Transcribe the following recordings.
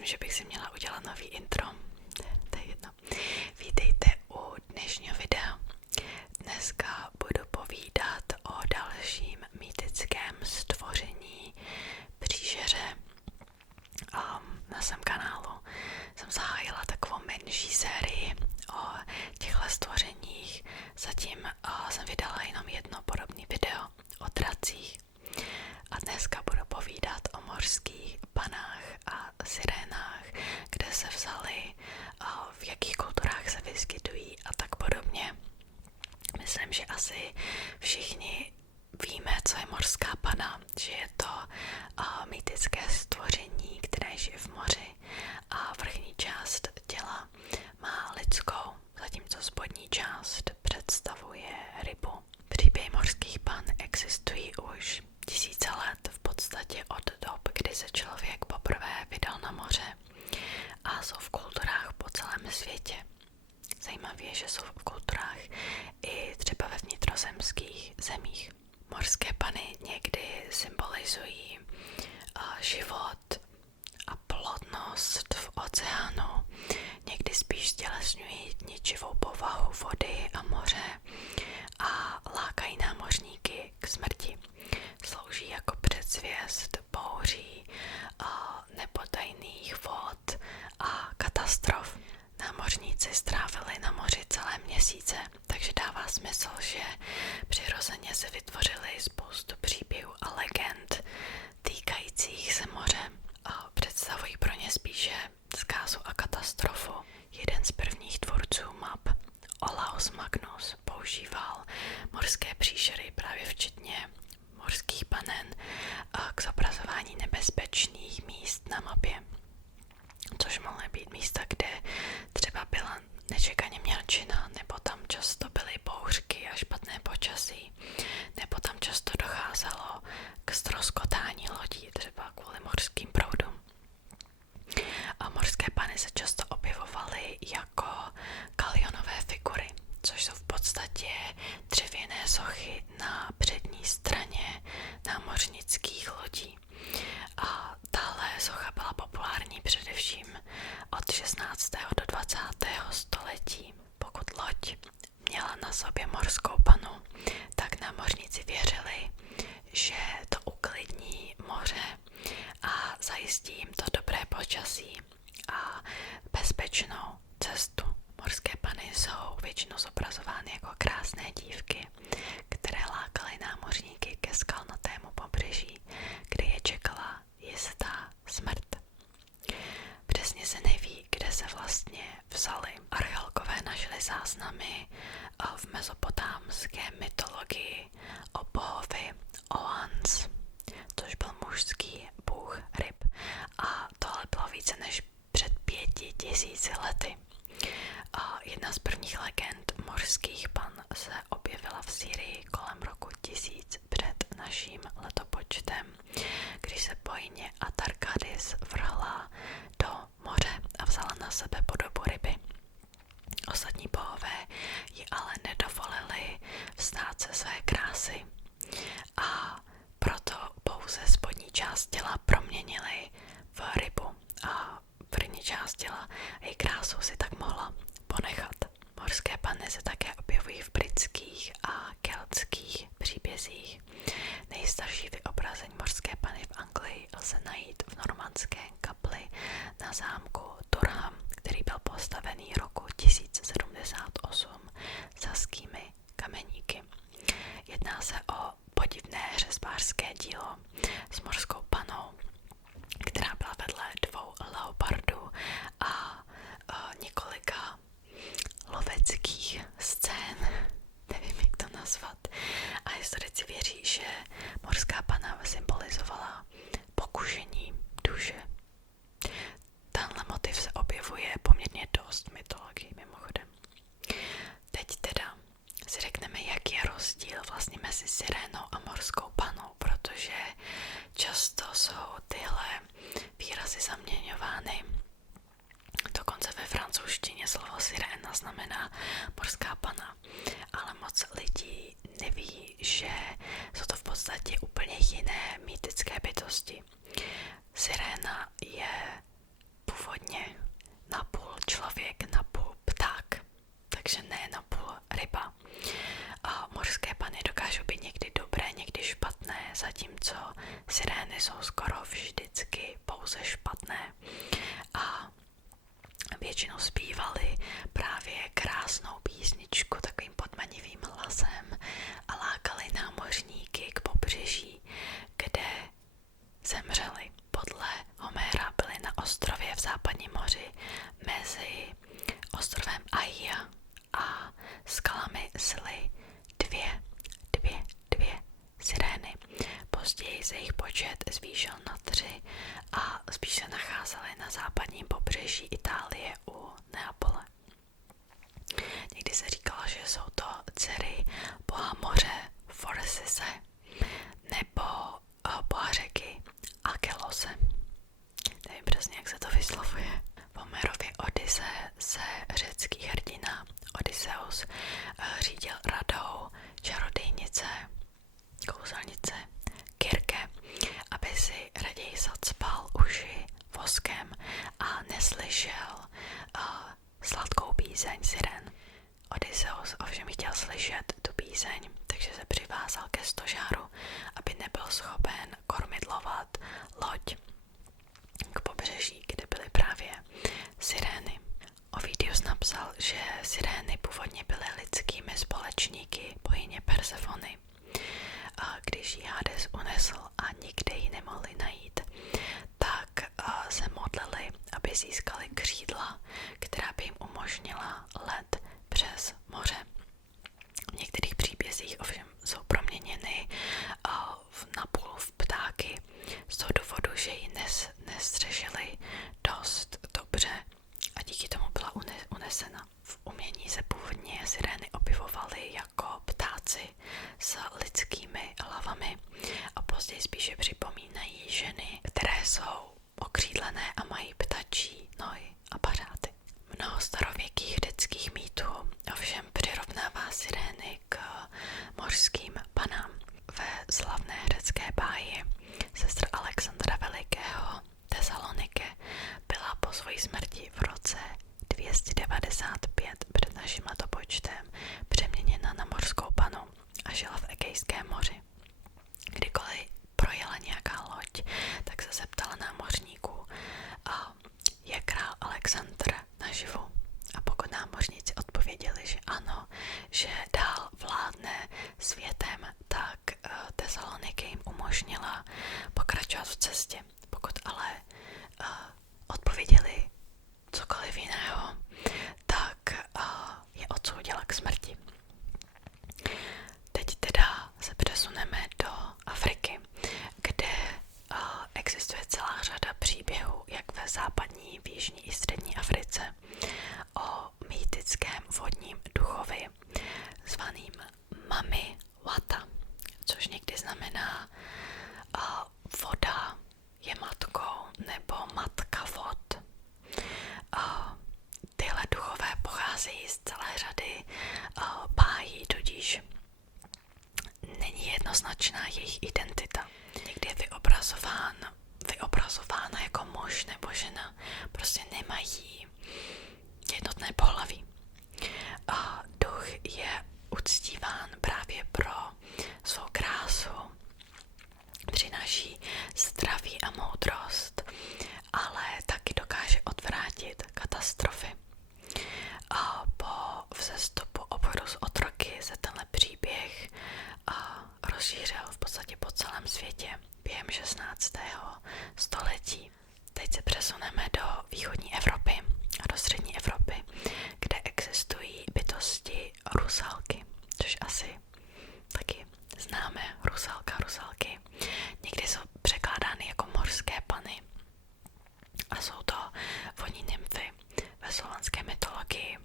myslím, že bych si měla udělat nový intro. To je jedno. Vítejte u dnešního videa. Dneska budu povídat o dalším mýtickém stvoření příšeře. Na svém kanálu jsem zahájila takovou menší sérii o těchto stvořeních. Zatím jsem vydala jenom jedno podobné video o dracích. A dneska budu povídat o mořských panách a sirénách, kde se vzaly, v jakých kulturách se vyskytují a tak podobně. Myslím, že asi všichni víme, co je mořská pana, že je to mýtické stvoření, které žije v moři a vrchní část těla má lidskou, zatímco spodní část představuje rybu. Příběhy mořských pan existují už tisíce let, v podstatě od dob, kdy se člověk poprvé vydal na moře a jsou v kulturách po celém světě. Zajímavé je, že jsou v kulturách i třeba ve vnitrozemských zemích. Mořské pany někdy symbolizují život a plodnost v oceánu, někdy spíš stělesňují ničivou povahu vody a moře a lákají námořníky k smrti. Slouží jako předzvěst bouří, nepotajných vod a katastrof. Námořníci strávili na moři celé měsíce, takže dává smysl, že přirozeně se vytvořili spoustu příběhů a legend týkajících se moře. Představují pro ně spíše zkázu a katastrofu. Jeden z prvních tvůrců map, Olaus Magnus, používal mořské příšery právě včetně mořských panen k zobrazování nebezpečných míst na mapě, což mohly být místa, kde třeba byla nečekaně mělčina, nebo tam často byly bouřky a špatné počasí, nebo tam často docházelo k ztroskotání lodí, třeba kvůli mořským proudům. A mořské pany se často objevovaly jako galionové figury, což jsou v podstatě dřevěné sochy na přední straně námořnických lodí. A tahle socha byla populární především od 16. do 20. století. Pokud loď měla na sobě mořskou panu, tak námořníci věřili, že to uklidní moře a zajistí jim to dobré počasí a bezpečnou cestu. Mořské pany jsou většinou zobrazovány jako krásné dívky, které lákaly námořníky ke skalnatému pobřeží, kde je čekala jistá smrt. Přesně se neví, kde se vlastně vzali. Archeologové našli záznamy v mezopotámské mytologii o bohovi Oans, což byl mužský bůh ryb. A tohle bylo více než před 5000 lety. Jedna z prvních legend mořských pan se objevila v Sýrii kolem roku 1000 před naším letopočtem, když se bohyně Atarkadis vrhla do moře a vzala na sebe podobu ryby. Ostatní bohové ji ale nedovolili vzdát se své krásy a proto pouze spodní část těla proměnili v rybu a první část těla a její krásu si tak mohla ponechat. Mořské panny se také objevují v britských a keltských příbězích. Nejstarší vyobrazení mořské panny v Anglii lze najít v normandském kapli na zámku Durham, který byl postavený roku 1078 saskými kameníky. Jedná se o podivné řezbářské dílo s mořskou panou, která byla vedle 2 leopardů a několika loveckých scén, nevím, jak to nazvat. A historici věří, že mořská pana symbolizovala pokušení duše. Tenhle motiv se objevuje poměrně dost v mytologii mimochodem. Teď teda si řekneme, jaký je rozdíl vlastně mezi sirénou a mořskou panou, protože často jsou tyhle výrazy zaměňovány. Dokonce ve francouzštině slovo siréna znamená mořská pana, ale moc lidí neví, že jsou to v podstatě úplně jiné mýtické bytosti. Siréna je zatímco sirény jsou skoro vždycky pouze špatné a většinou zpívali právě krásnou písničku takovým podmanivým hlasem a lákali námořníky k pobřeží, kde zemřeli. Podle Homéra byli na ostrově v západním moři mezi ostrovem Aia a skalami Scilly dvě sirény. Později se jejich počet zvýšil na 3 a spíš se nacházely na západním pobřeží Itálie u Neapole. Někdy se říkalo, že jsou to dcery boha moře Forsise nebo boha řeky Akelose. Nevím přesně, jak se to vyslovuje. V Homerově Odyse se řecký hrdina Odysseus řídil radou čarodejnice, kouzelnice Kirke, aby si raději zacpal uši voskem a neslyšel sladkou píseň siren. Odysseus ovšem chtěl slyšet tu píseň, takže se přivázal ke stožáru, aby nebyl schopen kormidlovat loď k pobřeží, kde byly právě sirény. Ovidius napsal, že sirény původně byly lidskými společníky bohyně Persefony. A když ji Hades unesl a nikde ji nemohli najít, tak se modlili, aby získali křídla, která by jim umožnila let přes moře. V některých příbězích ovšem jsou proměněny napůl v ptáky z toho důvodu, že ji nestřežili dost dobře a díky tomu byla unesena. V umění se původně sirény objevovaly jako ptáci s lidskými hlavami a později spíše připomínají ženy, které jsou okřídlené a mají ptačí nohy a pařády. Mnoho starověkých řeckých mýtů ovšem přirovnává sirény k mořským panám. Ve slavné řecké báji sestr Alexandra Velikého Tesalonike byla po své smrti v roce 295 před naším letopočtem přeměněna na mořskou panu a žila v Egejském moři. Kdykoliv projela nějaká loď, tak se zeptala námořníků, je král Alexandr naživu. A pokud námořníci odpověděli, že ano, že dál vládne světem, tak Tesaloniky jim umožnila pokračovat v cestě. Pokud ale odpověděli cokoliv jiného, tak je odsoudila k smrti. Teď teda se přesuneme do Afriky, kde existuje celá řada příběhů, jak ve západní, v jižní i střední Africe, o mýtickém vodním duchovi zvaným Mami Wata, což někdy znamená voda je matkou nebo matka vod. Tyhle duchové pocházejí z celé řady bájí, tudíž není jednoznačná jejich identita. Někdy je vyobrazována jako muž nebo žena, prostě nemají jednotné pohlaví. Duch je uctíván právě pro svou krásu, přináší zdraví a moudrost, ale taky dokáže odvrátit katastrofy. Po vzestupu obchodu s otroky se tenhle příběh rozšířil v podstatě po celém světě během 16. století. Teď se přesuneme do východní Evropy a do střední Evropy, kde existují bytosti rusalky, což asi taky známe, rusalky. Někdy jsou překládány jako mořské pany a jsou to vodní nymfy. Ve slovanské mytologii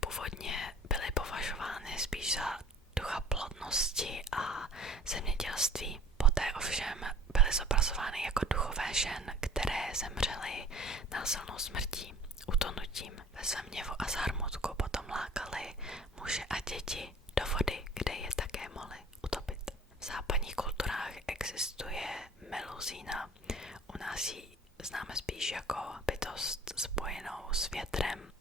původně byly považovány spíš za ducha plodnosti a zemědělství. Poté ovšem byly zobrazovány jako duchové žen, které zemřely násilnou smrtí, utonutím. Ve svém hněvu a zármutku potom lákali muže a děti do vody, kde je také mohli utopit. V západních kulturách existuje Meluzína. U nás ji známe spíš jako bytost spojenou s větrem.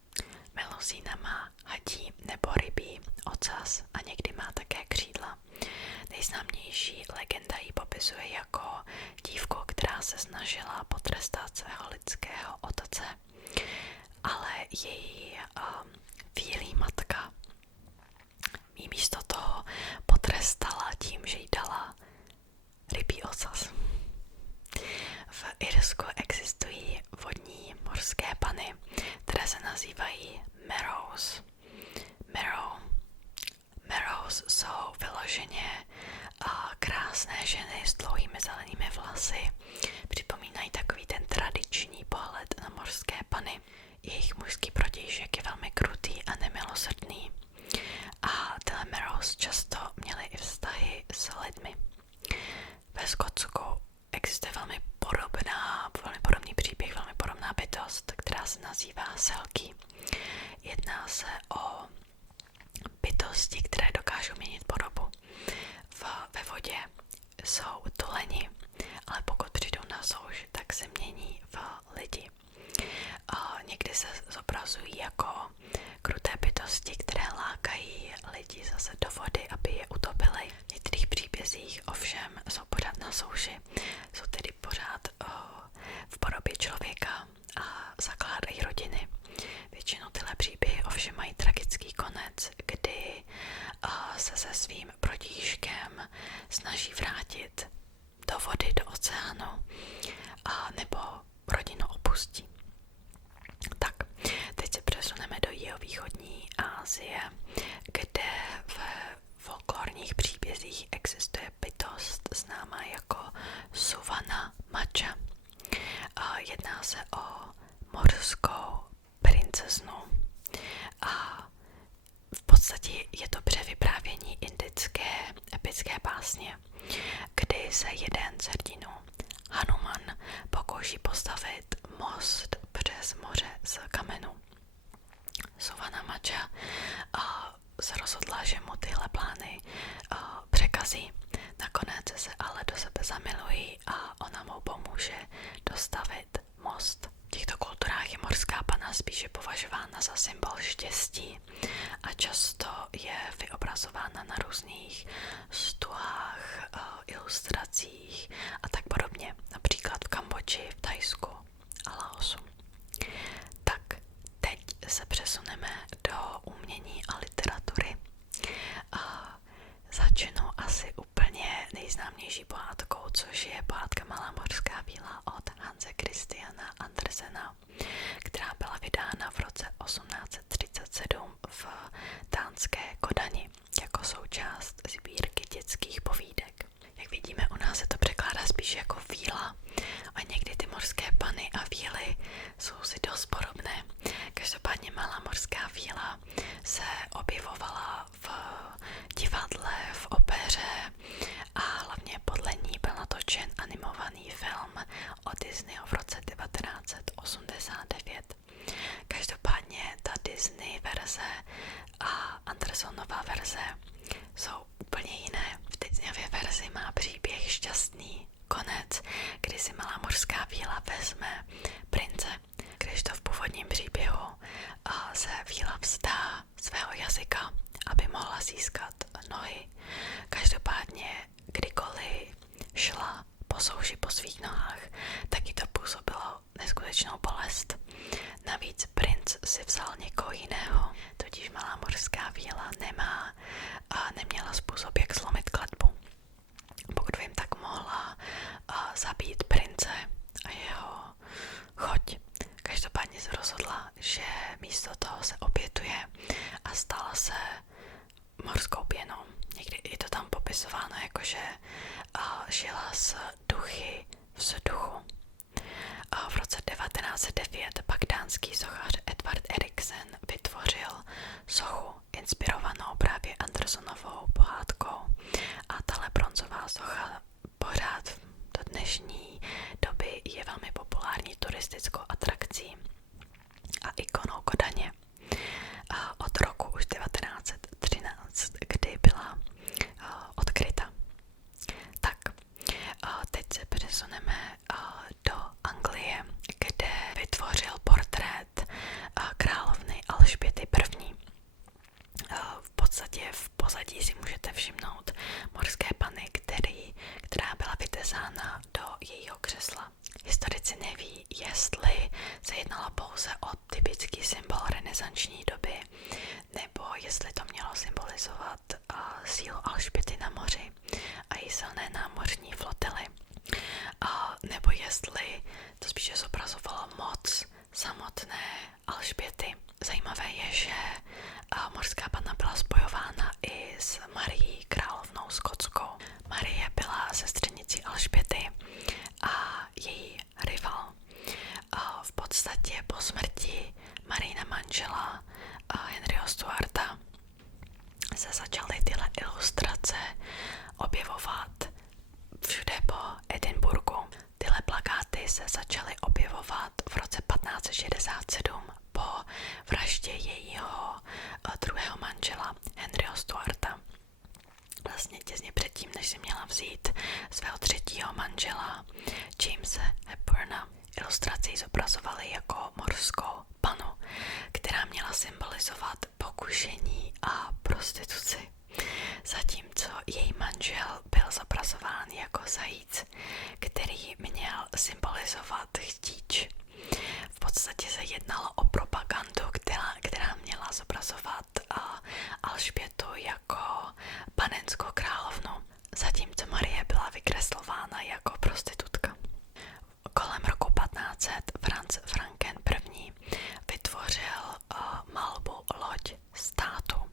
Melusína má hadí nebo rybí ocas a někdy má také křídla. Nejznámější legenda ji popisuje jako dívku, která se snažila potrestat svého lidského otce, ale její vílí matka jí místo toho potrestala tím, že jí dala rybí ocas. V Irsku existují vodní morské pany, které se nazývají Merrows. Merrows jsou vyloženě krásné ženy s dlouhými zelenými vlasy. Připomínají takový ten tradiční pohled na morské pany. Jejich mužský protějšek je velmi krutý a nemilosrdný. A tyhle Merrows často měly i vztahy s lidmi. Ve Skotsku existuje velmi podobný příběh, velmi podobná bytost, která se nazývá Selky. Jedná se o bytosti, které dokážou měnit podobu. Ve vodě jsou tuleni, ale pokud přijdou na souš, tak se mění v lidi. Někdy se zobrazují jako kruté bytosti, které lákají lidi zase do vody, aby je utopili. V některých příbězích ovšem jsou pořád na souši, jsou tedy pořád v podobě člověka a zakládají rodiny. Většinou tyhle příběhy ovšem mají tragický konec, kdy se se svým protějškem snaží vrátit do vody, do oceánu, nebo rodinu opustí. Tak, teď se přesuneme do jihovýchodní Asie, kde ve folklorních příbězích existuje bytost známá jako Suvanna Matcha. Jedná se o mořskou princeznu a v podstatě je to převyprávění indické epické básně, kdy se jeden z hrdinů, Hanuman, pokouší postavit most přes moře z kamenu. Suvanna Matcha se rozhodla, že mu tyhle plány překazí. Nakonec se ale do sebe zamilují a ona mu pomůže dostavit most. V těchto kulturách je morská panna spíše považována za symbol štěstí a často je vyobrazována na různých stuhách, ilustracích a tak podobně. Například v Kambodži, v Thajsku a Laosu. Tak, teď se přesuneme do umění a literatury. Začnu asi úplně nejznámější pohádkou, což je pohádka Malá mořská víla od Hanse Christiana Andersena, která byla vydána v roce 1837 v dánské Kodani jako součást sbírky dětských povídek. Jak vidíme, u nás se to překládá spíš jako víla a někdy ty morské pany a víly jsou si dost podobné. Každopádně Malá mořská víla se objevovala v divadle, v opeře a hlavně podle ní byl natočen animovaný film od Disneyho v roce 1989. Každopádně ta Disney verze a Andersonova verze jsou úplně jiné. V Disneyově verzi má příběh šťastný konec, kdy si Malá mořská víla vezme prince, když to v původním příběhu se víla vzdá svého jazyka, aby mohla získat nohy. Každopádně, kdykoliv šla po souši po svých nohách, tak jí to působilo neskutečnou bolest. Navíc princ si vzal někoho jiného, tudíž Malá mořská víla neměla způsob, jak zlomit kletbu. Pokud vím, tak mohla zabít prince a jeho choť. Každopádně se rozhodla, že místo toho se obětuje a stala se morskou pěnou. Někdy je to tam popisováno jako, že žila s duchy vzduchu. V roce 1909 pak dánský sochař Edvard Eriksen vytvořil sochu inspirovanou právě Andersonovou pohádkou a tahle bronzová socha pořád do dnešní doby je velmi populární turistickou atrakcí a ikonou Kodaně. Od roku už 1913, kdy byla odkryta. Tak, teď se přesuneme do Anglie, kde vytvořil portrét královny Alžběty pozadí si můžete všimnout morské panny, která byla vytesána do jejího křesla. Historici neví, jestli se jednalo pouze o typický symbol renesanční doby, nebo jestli to mělo symbolizovat sílu Alžběty na moři a její silné námořní flotily, nebo jestli to spíše zobrazovalo moc samotné Alžběty. Zajímavé je, že morská panna byla spojována i s Marií královnou skotskou. Marie byla sestřenicí Alžběty a její rival. V podstatě po smrti Marijina manžela Henryho Stuarta se začaly tyhle ilustrace objevovat všude po Edinburgu. Tyhle plakáty se začaly objevovat v roce 1567 po vraždě jejího druhého manžela Henryho Stuarta. Vlastně těsně předtím, než si měla vzít svého třetího manžela Jamese Hepburna. Ilustraci zobrazovali jako morskou panu, která měla symbolizovat pokušení a prostituci. Zatímco její manžel byl zobrazován jako zajíc, který měl symbolizovat chtíč. V podstatě se jednalo o propagandu, která měla zobrazovat Alžbětu jako panenskou královnu, zatímco Marie byla vykreslována jako prostitutka. Kolem roku 1500 Franz Franken I. vytvořil malbu Loď státu,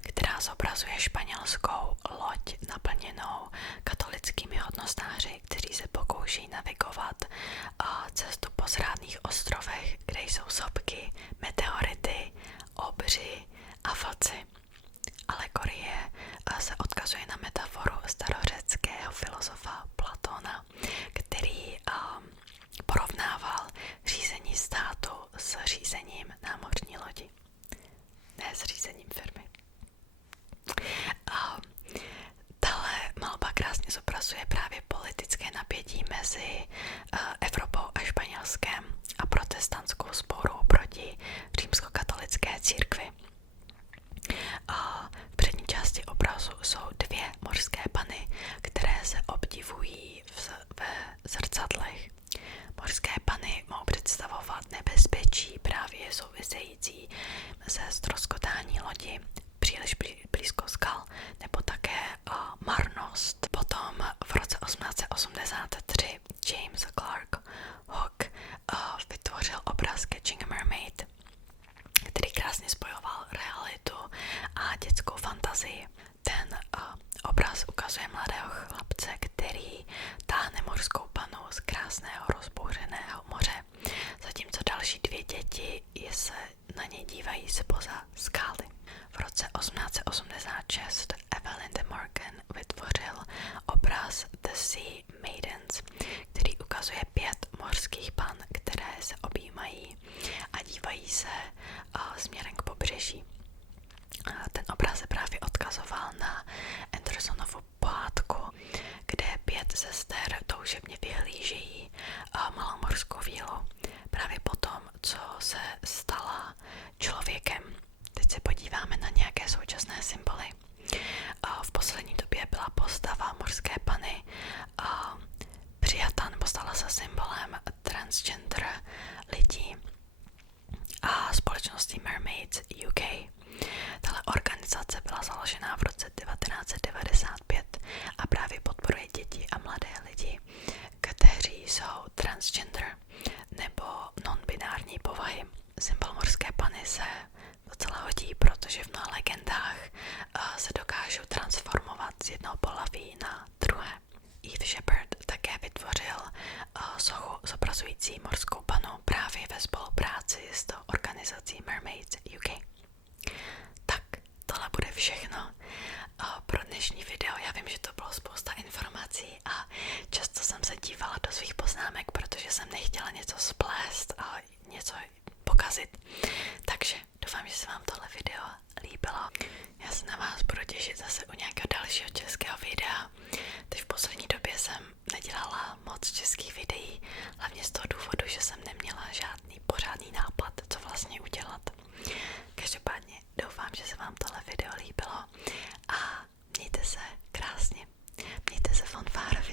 která zobrazuje španělskou loď naplněnou katolickými hodnostáři, kteří se pokouší navigovat cestu po zrádných ostrovech, kde jsou sopky, meteority, obři a vlci. Alegorie se odkazuje na metaforu starořeckého filozofa Platona, který porovnával řízení státu s řízením námořní lodi. Ne s řízením firmy. Tahle malba krásně zobrazuje právě politické napětí mezi Evropou a Španělskem a protestantskou spourou proti římskokatolické církvi. V přední části obrazu jsou dvě morské panny, které se obdivují ve zrcadlech. Morské panny mohou představovat nebezpečí právě související se ztroskotání lodi příliš blízko skal, nebo také marnost. Potom v roce 1883 James Clark Hook vytvořil obraz Catching a Mermaid, který krásně spojoval realitu a dětskou fantazii. Ten obraz ukazuje mladého chlapce, který táhne morskou panu z krásného rozbouřeného moře, zatímco další dvě děti se na něj dívají zpoza skály. V roce 1886 Evelyn de Morgan vytvořil obraz The Sea Maidens, který ukazuje 5 morských pan, které se objímají a dívají se směrem k pobřeží. Ten obraz se právě odkazoval na Andersonovu pohádku, kde 5 sester toužebně vyhlížejí malou morskou vílu právě po tom, co se stala člověkem. Teď se podíváme na nějaké současné symboly. V poslední době byla postava morské panny přijata nebo stala se symbolem transgender lidí a společnosti Mermaids UK. Tahle organizace byla založena v roce 1995 a právě podporuje děti a mladé lidi, kteří jsou transgender nebo non-binární povahy. Symbol morské panny se docela hodí, protože v mnoha legendách se dokážou transformovat z jednoho pohlaví na druhé. Eve Shepard také vytvořil sochu zobrazující morskou panu právě ve spolupráci s tou organizací Mermaids UK. Tak, tohle bude všechno pro dnešní video. Já vím, že to bylo spousta informací a často jsem se dívala do svých poznámek, protože jsem nechtěla něco splést a něco pokazit. Takže doufám, že se vám tohle video líbilo. Já se na vás budu těšit zase u nějakého dalšího českého videa. Teď v poslední době jsem nedělala moc českých videí, hlavně z toho důvodu, že jsem neměla žádný pořádný nápad, co vlastně udělat. Každopádně doufám, že se vám tohle video video líbilo a mějte se krásně, mějte se fanfárově.